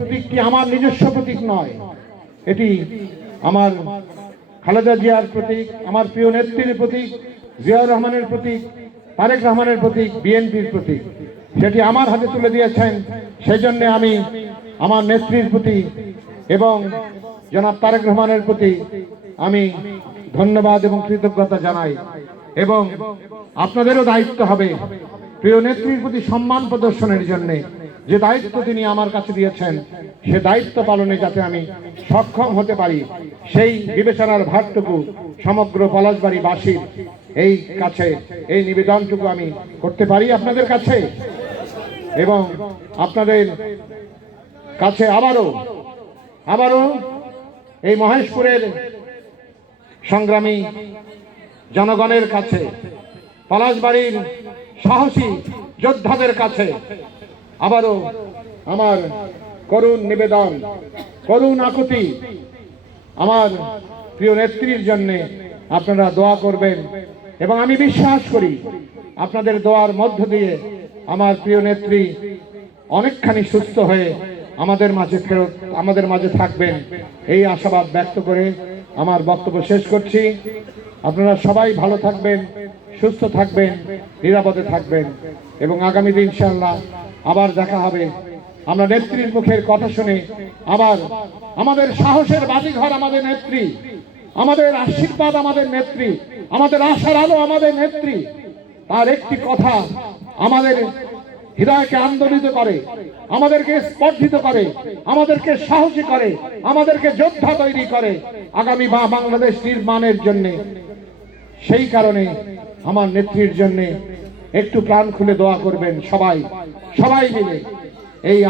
প্রতীকটি আমার নিজস্ব প্রতীক নয়, এটি আমার খালেদা জিয়ার প্রতীক, আমার প্রিয় নেত্রীর প্রতীক, জিয়াউর রহমানের প্রতীক, তারেক রহমানের প্রতীক, বিএনপির প্রতীক। সেটি আমার হাতে তুলে দিয়েছেন। সেই জন্য আমি আমার নেত্রীর প্রতি এবং জনাব তারেক রহমানের প্রতি আমি ধন্যবাদ এবং কৃতজ্ঞতা জানাই। এবং আপনাদেরও দায়িত্ব হবে প্রিয় নেত্রীর প্রতি সম্মান প্রদর্শনের জন্য যে দায়িত্ব তিনি আমার কাছে দিয়েছেন, সে দায়িত্ব পালনে যাতে আমি সক্ষম হতে পারি, সেই বিবেচনার ভারটুকু সমগ্র পলাশবাড়িবাসীর এই কাছে এই নিবেদনটুকু আমি করতে পারি আপনাদের কাছে। এবং আপনাদের কাছে আবারও এই মহেশপুরের সংগ্রামী জনগণের কাছে, পলাশবাড়ির সাহসী যোদ্ধাদের কাছে আবারও আমার করুণ নিবেদন, করুণ আকুতি, আমার প্রিয় নেত্রীর জন্যে আপনারা দোয়া করবেন। এবং আমি বিশ্বাস করি আপনাদের দোয়ার মধ্য দিয়ে আমার প্রিয় নেত্রী অনেকখানি সুস্থ হয়ে আমাদের মাঝে থাকবেন, এই আশাবাদ ব্যক্ত করে আমার বক্তব্য শেষ করছি। আপনারা সবাই ভালো থাকবেন, সুস্থ থাকবেন, নিরাপদে থাকবেন এবং আগামী দিন ইনশাআল্লাহ আবার দেখা হবে। আমরা নেত্রীর মুখের কথা শুনে আবার আমাদের সাহসের বাতিঘর আমাদের নেত্রী, আমাদের আশীর্বাদ আমাদের নেত্রী, আমাদের আশার আলো আমাদের নেত্রী। তার একটি কথা আমাদের হৃদয়কে আন্দোলিত করে, আমাদেরকে স্পর্ধিত করে, আমাদেরকে সাহসী করে, আমাদেরকে যোদ্ধা তৈরি করে আগামী বাংলাদেশ নির্মাণের জন্য। সেই কারণে আমার নেত্রীর জন্য একটু প্রাণ খুলে দোয়া করবেন সবাই মিলে, এই